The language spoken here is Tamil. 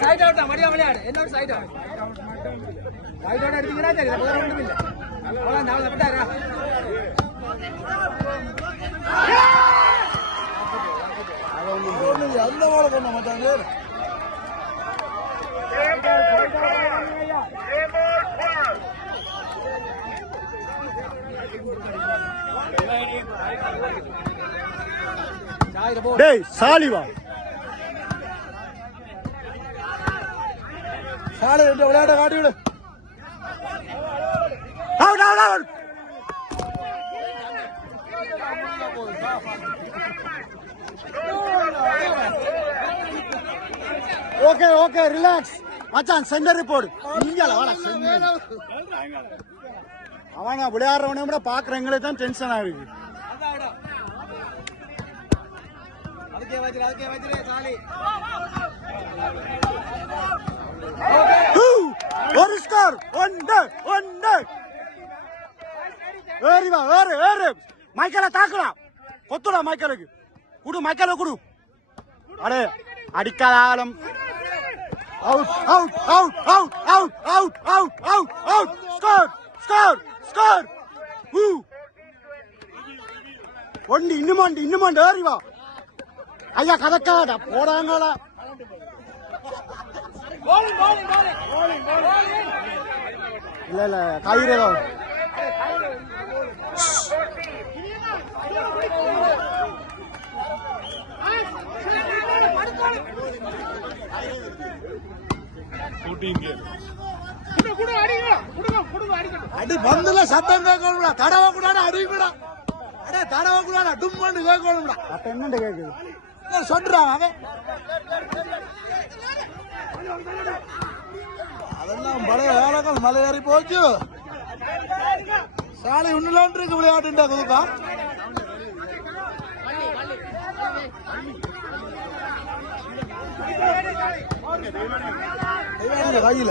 சைட் அவுட் மடியா விளையாடு என்ன சைட் அவுட் சைட் அவுட் எடுத்தீங்கன்னா சரி வேற ஒண்ணும் இல்ல போலாம் நாளை விட்டாரா அந்த வாழ பண்ண மாட்டாங்க டேய் சாலிவா சாலை விளையாட காட்டி விடு out out out okay okay relax மச்சான் சென்டர் போடு இங்கல வாடா சென்டர் அவனா விளையாடுறவனே கூட பாக்குறவங்களே தான் டென்ஷன் ஆகுது அதுக்கே வச்சிரே சாலி ஒரு ஸ்கோர் ஒன்று ஏறி வா ஏறு மைக்கேல தாக்குடா கொத்துடா மைக்கேலுக்கு குடு மைக்கேல குடு அடே அடிக்காலம் out out out out out out out out out score ஒண்டி இன்னுமாண்டு ஏறி வா ஐயா கதக்காடா போடாங்களா இல்ல கயிறோ அடி பந்துல சத்தம் கேட்கணும்டா தடவை கூட அடிக்கூடா அடே தடவை கூட டும்மண்டு கேட்கணும்டா அப்ப என்னண்டு கேக்குது சொல்றான் அவன் அதெல்லாம் பழைய வேலைகள் மலை ஏறி போச்சு சாலை உண்மையிலான்றிருக்கு விளையாட்டுண்டா குதுக்கா கையில